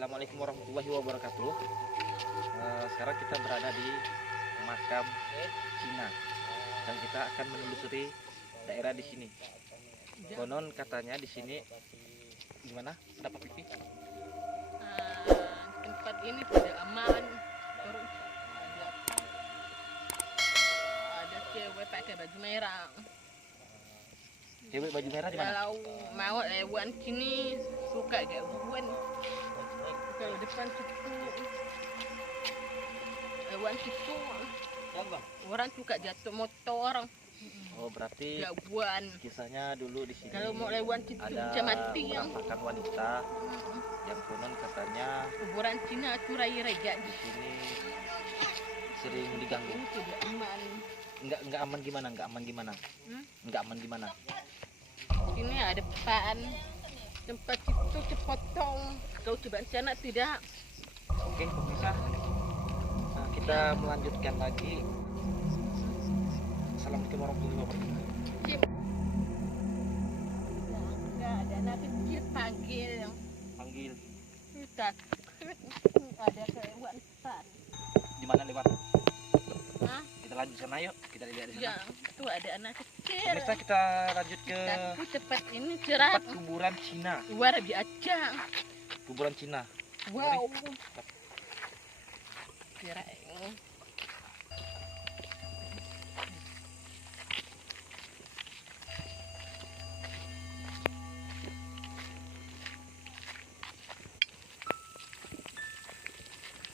Assalamualaikum warahmatullahi wabarakatuh. Sekarang kita berada di makam Cina dan kita akan menelusuri daerah di sini. Konon katanya di sini gimana? Dapat pipi? Tempat ini tidak aman. Terus ada cewek pakai baju merah. Cewek baju merah di mana? Kalau mau lewat sini suka gangguan. Kalau depan situ lewat situ orang suka jatuh motor. Oh, berarti Gangguan. kisahnya dulu di sini. Kalau mau lewat situ ada bisa mati ya. penampakan wanita yang konon katanya Kuburan Cina itu raya-raya di sini sering diganggu. tidak aman. Enggak aman gimana? Enggak aman gimana? Enggak aman gimana? Ini ada depan tempat itu dipotong. Kau coba sana tidak? Oke, pemirsa. Nah, kita melanjutkan lagi. Assalamualaikum warahmatullahi wabarakatuh. Enggak ada anak kecil panggil. Panggil Kita ada kelewat depan. di mana lewat? Hah? Kita lanjut sana yuk. Kita lihat di Ya, sana. itu ada anak kecil. Pemirsa, kita lanjut ke Tapi tempat ini cerah. tempat kuburan Cina. Luar biasa. Kuburan Cina. Wow. Kirain.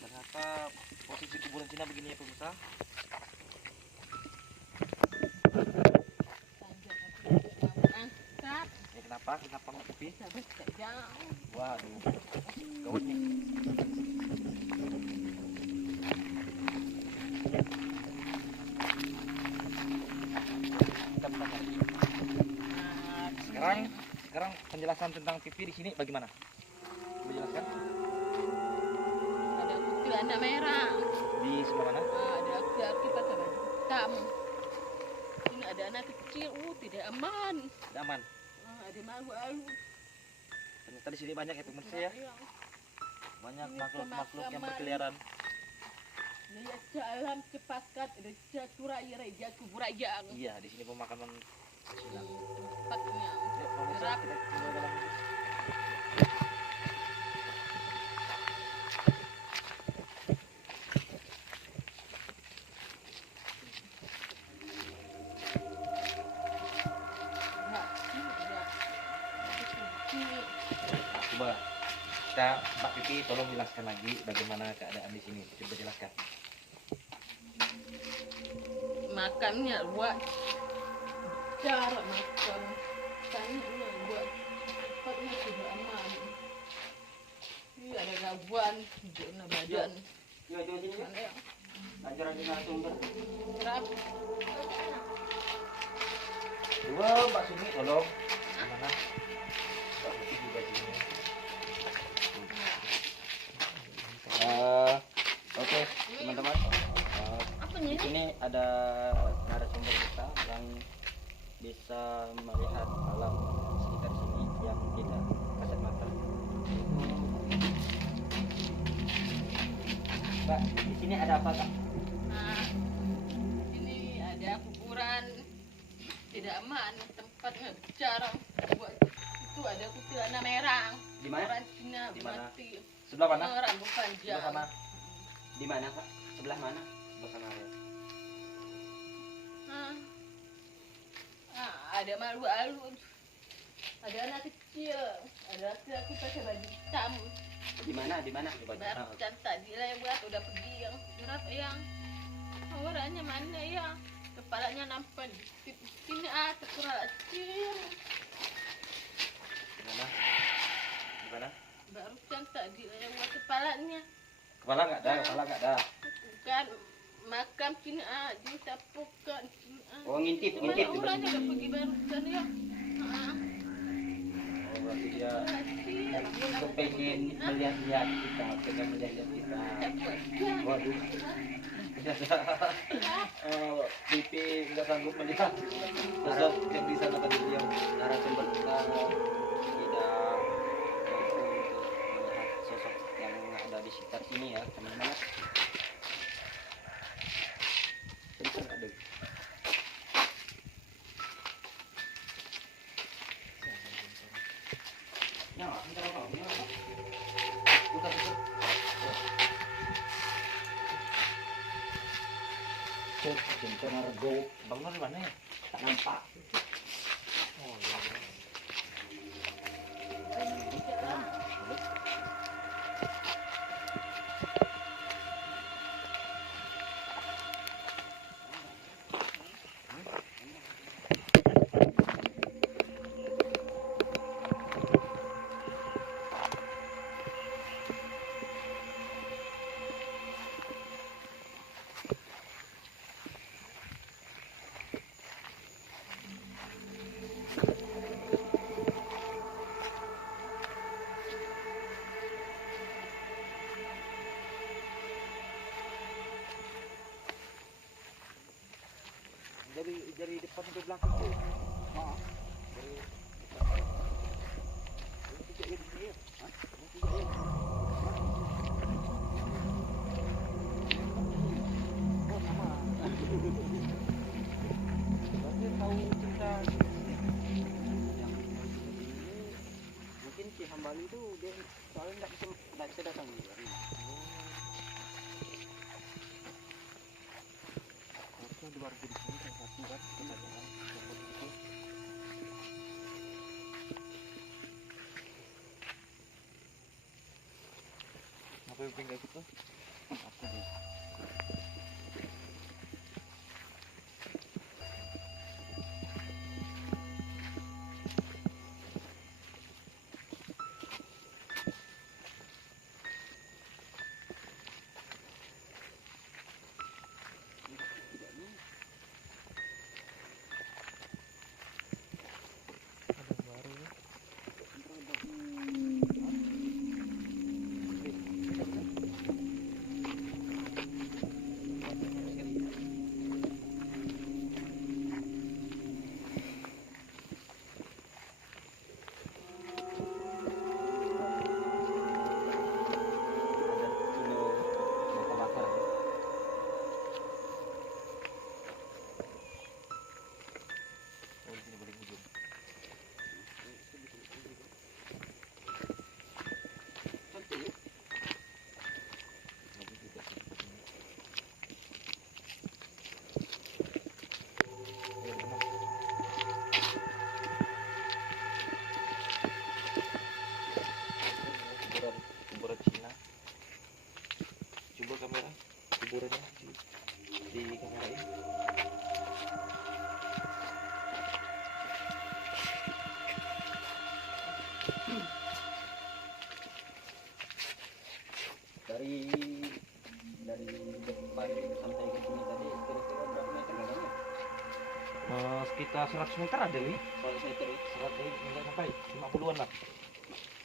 Ternyata posisi kuburan Cina begini ya pemirsa. Angkat. Ya, kenapa? Kenapa nggak pipi? Sabut tak jauh. Waduh, gawat nih. Kita bertanya. Sekarang penjelasan tentang pipi di sini bagaimana? Coba jelaskan. Ada kuntilanak merah. Di sebelah mana? Ada laki-laki pakai baju hitam. Ini ada anak kecil. Tidak aman. Tidak aman. Ada malu-malu. Ternyata di sini banyak ya pemirsa ya. Banyak makhluk-makhluk yang berkeliaran. Lihat jalan cepatkan ada jaturai raja kuburaya Iya, di sini pemakaman Cina. tempatnya. Yuk pemirsa, kita coba jalan. Coba kita Mbak Pipi tolong jelaskan lagi bagaimana keadaan di sini. Coba jelaskan. Makannya buat cara makan tanya buat tempatnya tidak aman. Ini ada gangguan zona badan. Yuk, sini yuk. Mana ya? Lanjut lagi narasumber. Rap. Dua Mbak Sumi tolong. Gimana? Mbak Pipi juga sini. Oke, teman-teman. Apa Di ini? sini ada narasumber kita yang bisa melihat alam sekitar sini yang tidak kasat mata. Mbak, di sini ada apa, Kak? Nah, ini ada kuburan tidak aman, tempatnya jarang. Buat itu ada kuntilanak merah. Di mana? Orang Cina Di mana? mati. Sebelah mana? Rambut panjang. Sebelah sana. Di mana, Kak? Sebelah mana? Sebelah sana ya. Ada malu-malu. Ada anak kecil. Ada laki-laki pakai baju hitam. Di mana? Di mana? Coba. Barusan tadi lewat udah pergi yang jerat yang orangnya mana ya? Kepalanya nampak di sini terkurang kecil. Di mana? Di mana? Barusan tadi lewat kepalanya. Kepala nggak ada, kepala nggak ada. Bukan makam sini disapukan sini. Oh, ngintip di Orangnya sebelah udah sini. pergi barusan ya. Oh, berarti dia Kecil. pengen melihat-lihat kita, pengen melihat-lihat kita. Waduh. Pipi nggak sanggup melihat sosok yang di sana tadi yang narasumber kita tidak mampu untuk melihat sosok ada di sekitar sini ya teman-teman. Bentar ada. Ya, buka tutup. Jempol Argo, Bang Nur di mana ya? tak nampak. Oh, iya. Dari depan ke belakang tuh. Oh. Dari tidak ya di sini ya. Hah? Tidak ya. Oh sama. Berarti tahu cerita Yang ini mungkin si Hambali itu dia soalnya nggak bisa datang di luar ini. harusnya di warga di sini kan satu kan kebanyakan seperti itu. Apa yang pengen gitu? Aku deh. Tidak ini. Ada yang baru ya. Oh, di sini paling ujung. Cantik ya? Bagus juga sih sepertinya. Ya, benar. Kuburan Cina. Coba kamera kuburannya di kamera ini. Dari depan sampai ke sini tadi kira-kira berapa meter dalamnya? Sekitar 100 meter ada nih. 100 meter ya? 100 enggak sampai 50-an lah.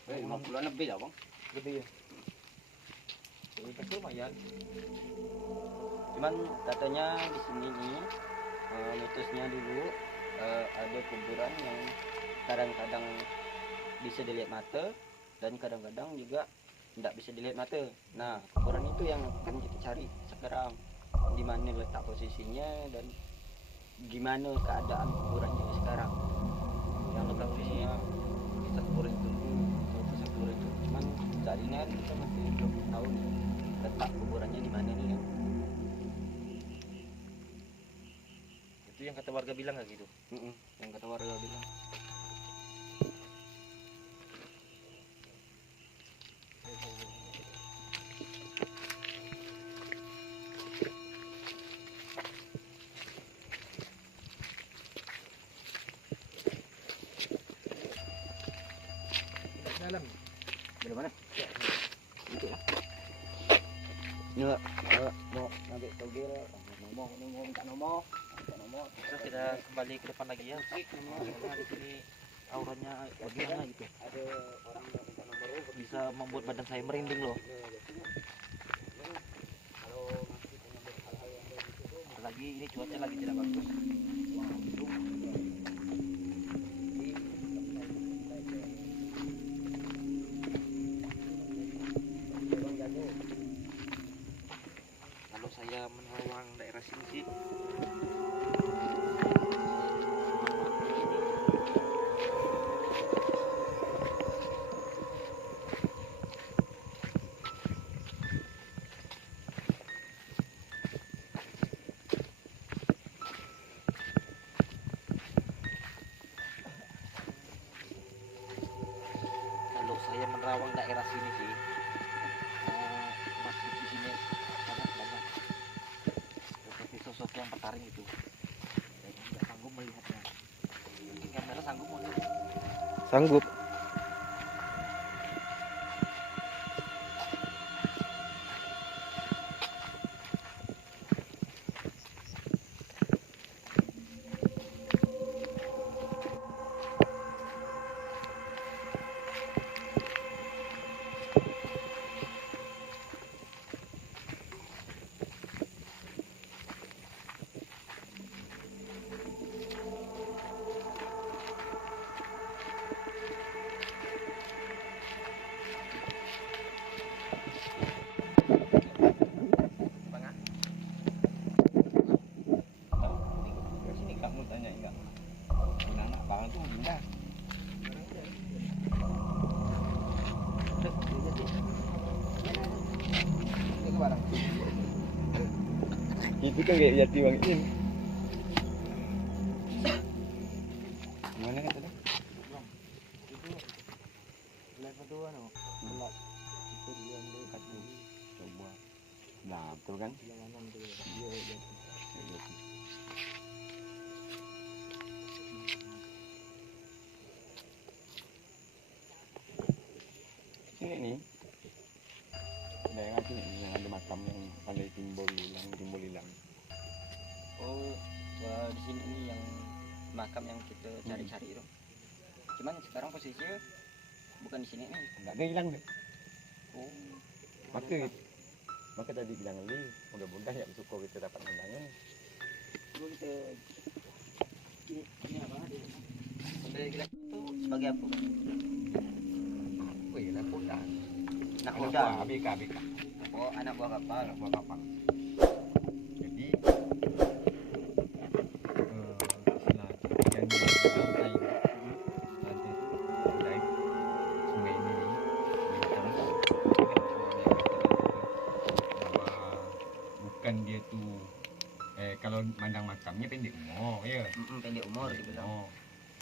50-an lebih lah bang. Lebih ya. Jadi kecil lumayan. Cuman katanya di sini nih mitosnya dulu ada kuburan yang kadang-kadang bisa dilihat mata dan kadang-kadang juga tidak bisa dilihat mata. Nah, kuburan itu yang akan kita cari sekarang, di mana letak posisinya dan gimana keadaan kuburannya sekarang. Yang lo tahu sih kita kuburan itu. Itu kuburan itu. Cuman saat ini kan kita masih belum tahu nih letak kuburannya di mana nih kan. Itu yang kata warga bilang nggak gitu. Yang kata warga bilang. Dalam. Dari mana? Itu ya. Ini mau ngambil togel, mau minta nomor. Terus kita kembali ke depan lagi ya. Soalnya di sini auranya bagaimana gitu. Ada orang yang minta nomor Bisa membuat badan saya merinding loh. kalau masih menyambut hal-hal yang kayak gitu tuh Apalagi ini cuaca lagi tidak bagus. jadi taring itu. Dan nggak sanggup melihatnya. Mungkin kamera sanggup mau Sanggup. Sini kamu tanya enggak? Anak bang tuh indah. Itu kan kayak jati bang In. Gimana kata dia? level 2 no. Gelap. Itu dia dekat tuh. Coba. Nah, betul kan? Jalanan tuh. Dia jati. Sini nih. Daerah sini nih, yang ada makam yang ada timbul hilang. Oh, di sini nih yang makam yang kita cari-cari itu. Cuman sekarang posisinya bukan di sini nih. Enggak ada hilang deh. Oh. Maka tadi bilang lagi, mudah-mudahan ya syukur kita dapat undangan. Dulu kita ini apa dia? Udah gila itu sebagai apa? Wih, anak kuda. Anak kuda. ABK. Oh, anak buah kapal. Jadi bukan dia tuh kalau mandang makamnya pendek umur ya. Pendek umur gitu kan. Oh,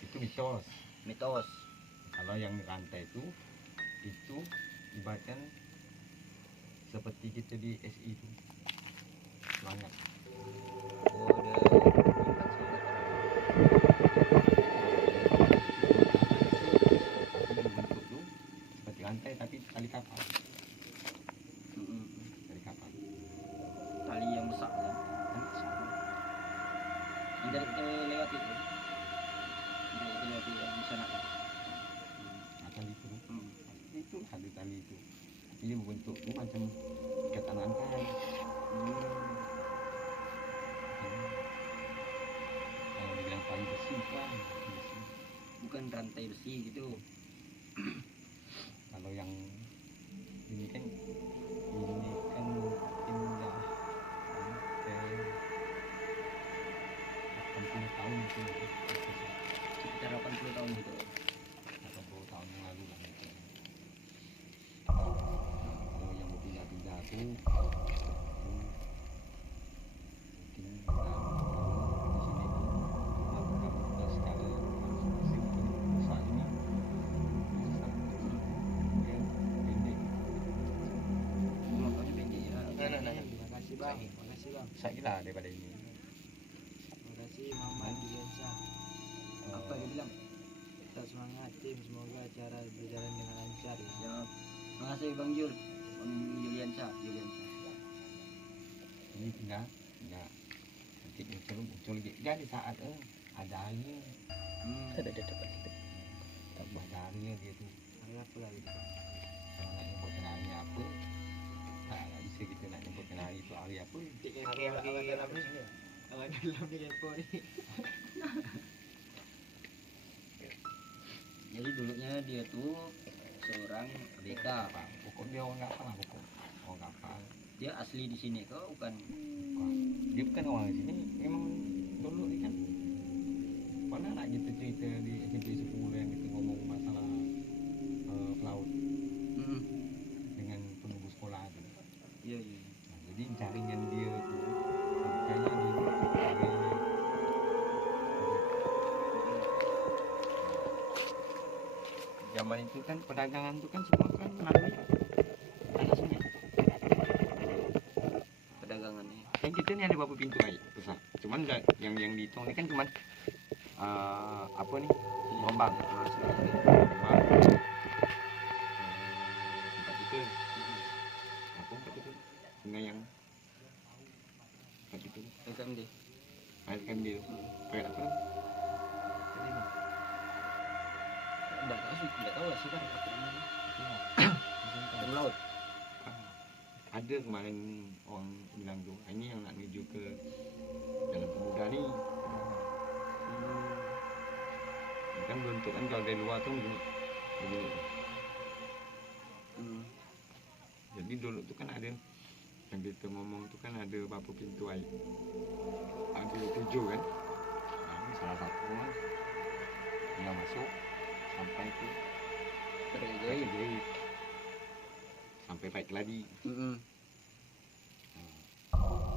itu mitos. Kalau yang rantai itu ibaratkan seperti kita di SI itu semangat. Oh, bentuk tuh seperti rantai tapi tali kapal. Tali yang besar kan? Yang dari kita lewat itu. Kita lewat di sana. Tali itu. Itu ada tali itu. Dia berbentuk tu macam ikatan rantai. Kalau dibilang tali besi kan, bukan rantai besi gitu. Kalau yang ini kan indah rantai 80 tahun itu. Sekitar 80 tahun gitu. 80 tahun yang lalu lah. Kalau yang pindah-pindah tuh mungkin di sini tuh skala besar ini pendek. Makanya pendek ya. Terima kasih bang. Saya kira daripada ini. Terima kasih Muhammad Juliansyah. Apa dia bilang? Tetap semangat tim, semoga acara berjalan dengan lancar. Ya, terima kasih Bang Juliansyah. Ini enggak nanti muncul dia di saat ada airnya. Ada depan. Tambah darinya dia tuh. Ada apa lagi? Kalau nak nyebut hari apa? Tak bisa kita nak nyebut hari itu hari apa? Awak dalam ni kepo ni. Jadi dulunya dia tuh seorang ABK. Pokok dia orang kapal lah pokok. Orang kapal. Dia asli di sini kok bukan? Dia bukan orang di sini. Memang dulu ni kan. Pernah nak kita cerita di SMP 10 yang kita ngomong masalah pelaut dengan penunggu sekolah tu. Iya. Nah, jadi jaringan dia tu kayaknya dia zaman itu kan perdagangan itu kan semua kan melalui tanah sungai perdagangannya. Yang kita kita nih ada berapa pintu air besar. Cuman yang dihitung ini kan cuman apa nih? Gelombang. Tempat itu. Apa tempat itu? Sungai yang tempat itu. SMD. Air kan dia. Kayak apa? Enggak tahu lah sih kan. Yang laut. Ada kemarin orang bilang tuh, ini yang nak menuju ke Jalan Pemuda nih. Kan bentuk kan kalau dari luar tuh begini. Jadi dulu tuh kan ada yang kita ngomong tuh kan ada berapa pintu air. Ada 7 kan. Nah, ini salah satu kan yang masuk sampai ke Terjadi. sampai baik lagi. Heeh.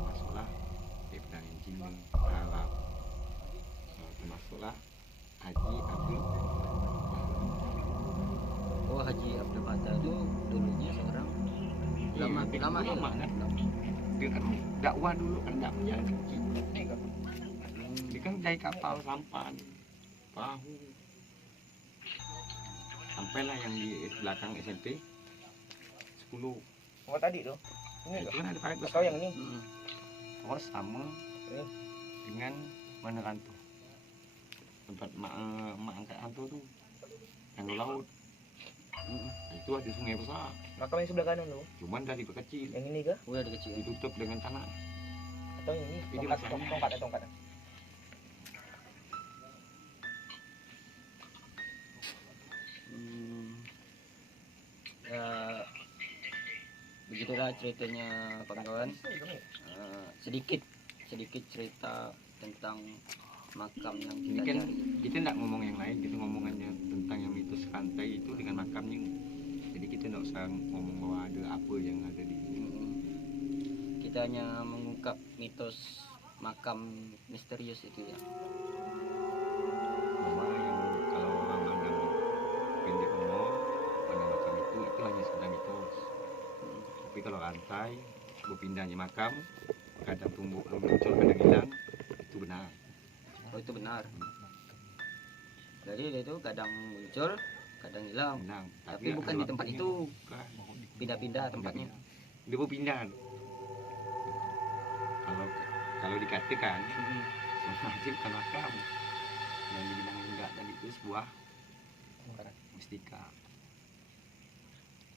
Masuklah Ibn Injil Arab. Termasuklah Haji Abdul. Oh, Haji Abdul Fatah itu dulunya seorang lama ya? Lama kan. Dia kan dakwah dulu kan nggak punya kaki. Dia kan dari kapal sampan, perahu. Sampailah yang di belakang SMP 10. Oh tadi tuh. Ini Itu kan ada paket kau yang ini. Oh sama dengan mana Ranto. Tempat mak angkat Ranto tuh yang di laut. Itu ada sungai besar. Makam yang sebelah kanan tuh. Cuman dari kecil. Yang ini kah? Oh, ada kecil. Ditutup dengan tanah. Atau yang ini? Ini Tongkat, masanya. tongkat. Ya, begitulah ceritanya kawan-kawan. Sedikit cerita tentang makam yang Ini kita kan cari. kita nggak ngomong yang lain, kita ngomongannya tentang yang mitos rantai itu dengan makamnya. Jadi kita nggak usah ngomong bahwa ada apa yang ada di sini. Kita hanya mengungkap mitos makam misterius itu ya. Bahwa yang kalau orang mandang pendek umur pada makam itu hanya sekedar mitos. Tapi kalau rantai berpindahnya makam, kadang tumbuh muncul kadang hilang, itu benar. Oh, itu benar. Jadi dia itu kadang muncul, kadang hilang. Benar. Tapi bukan di tempat itu. Pindah-pindah tempatnya. Dia berpindah. Kalau dikatakan masih bukan makam. Yang dibilang enggak tadi itu sebuah mustika.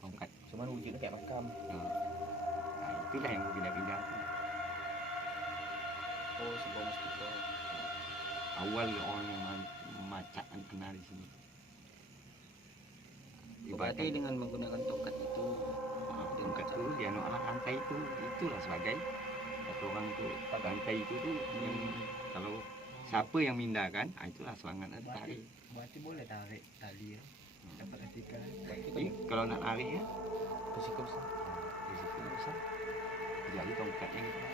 Tongkat. Cuman wujudnya kayak makam. Nah, itulah yang berpindah-pindah. Oh, sebuah mustika. Awal orang yang macak kena di sini. Berarti dengan menggunakan tongkat itu, Tongkat itu dia anak rantai itulah sebagai satu orang itu rantai itu tuh yang kalau siapa yang mindahkan, itulah semangat ada tarik. Berarti boleh tarik tali ya. Dapat etika. Jadi kalau nak tarik ya Risiko besar. risiko besar. Jadi tongkatnya gitu.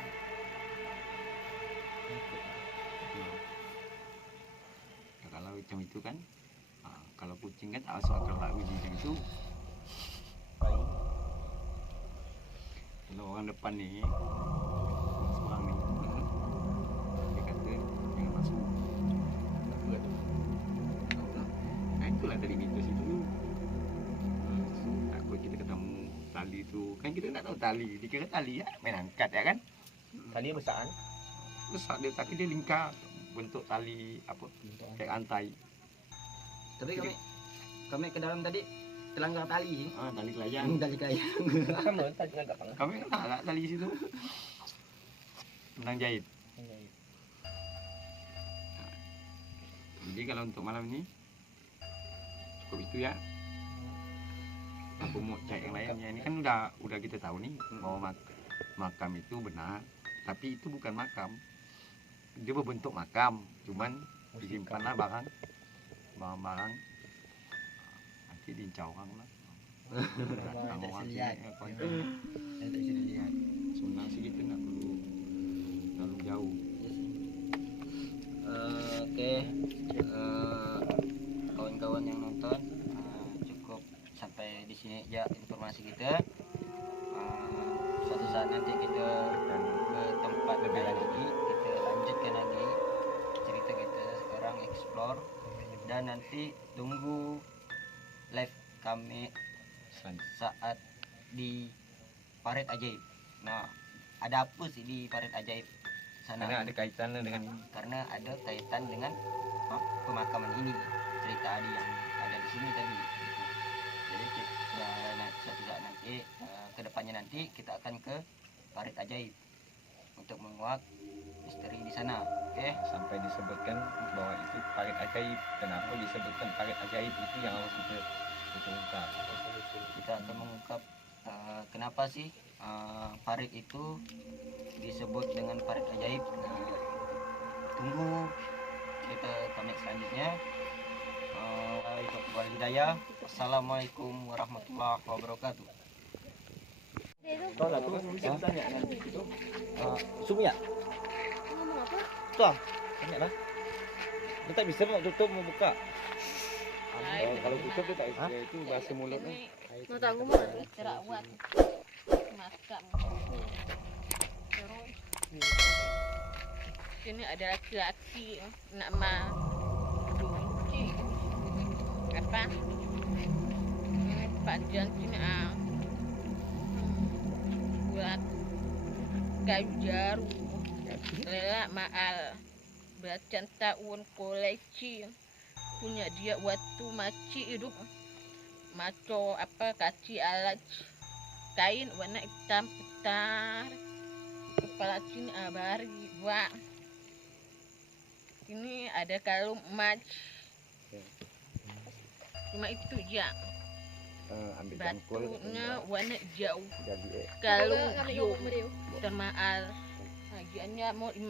Ya, kalau macam itu kan, kalau kucing kan tak masuk akal lah uji macam itu. Kalau orang depan ni, seorang ni, dia kata jangan masuk. Nah itulah tadi mitos itu. Takut kita ketemu tali tu, kan kita tak tahu tali, dikira tali ya, main angkat ya kan? Tali besar kan? Besar dia tapi dia lingkar bentuk tali apa kayak rantai. tapi kami ke dalam tadi telanggar tali. Tali kelayang. Tali kayu. Kamu tadi kan tak Kami kan tak tali situ. Menang jahit. Jadi kalau untuk malam ini cukup itu ya. Aku mau cek yang lainnya. Ini kan udah kita tahu nih bahwa makam itu benar, tapi itu bukan makam. Dia berbentuk makam, cuman disimpanlah barang nanti diincau orang lah. Datang orang sini apa itu. tak bisa dilihat. Sebenarnya sih kita nggak perlu terlalu jauh. Oke, kawan-kawan yang nonton, cukup sampai di sini ya informasi kita. Suatu saat nanti kita ke tempat lebih lanjut. kita lanjutkan lagi cerita kita sekarang explore, dan nanti tunggu live kami saat di Parit Ajaib. Nah, ada apa sih di Parit Ajaib sana? Karena ada kaitannya dengan ini. Karena ada kaitan dengan pemakaman ini, cerita Adi yang ada di sini tadi. Jadi suatu saat nanti kedepannya nanti kita akan ke Parit Ajaib untuk menguak misteri di sana. Oke. Sampai disebutkan bahwa itu Parit Ajaib. Kenapa disebutkan Parit Ajaib, itu yang harus kita ungkap. Kita akan mengungkap kenapa sih parit itu disebut dengan parit ajaib. Tunggu kita kami selanjutnya. Wal hidayah. Assalamualaikum warahmatullahi wabarakatuh. Tahu lah tuh, bisa tanya nanti itu. Sumia, Ngomong apa? tuh, tanya lah. Kita bisa mau tutup mau buka. Kalau tutup itu itu bahasa mulutnya. Mau tahu ngomong terawat makam. Terus sini ada laki-laki nama Dunci apa? Panjang sini buat kayu jaru lelak maal belacan tahun koleksi punya dia waktu maci hidup maco apa kaci alat kain warna hitam putar kepala cini abari dua ini ada kalung emas cuma itu ya Ambil jangkul. batunya warna jauh Jadi kalung jauh termaal harganya mau 50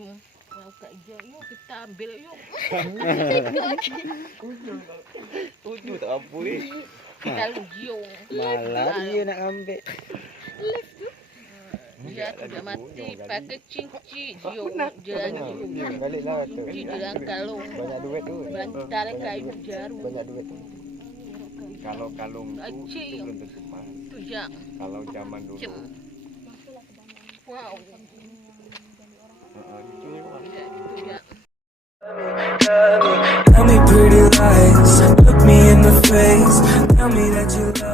M. Mau Kak Jo, yuk kita ambil yuk. Tujuh tak apa ni. Kalung jauh. malah dia nak ambil. Dia sudah mati pakai cincin jauh jalan Baliklah tu. cincin jalan kalung Banyak duit tu. bantal kayu jaru. Banyak duit tu. Kalau kalung itu Kecil. belum tentu emas. Itu ya. Kalau zaman dulu, Cem. Wow. Ya, itu ya. Tell me pretty lies, look me in the face, tell me that you love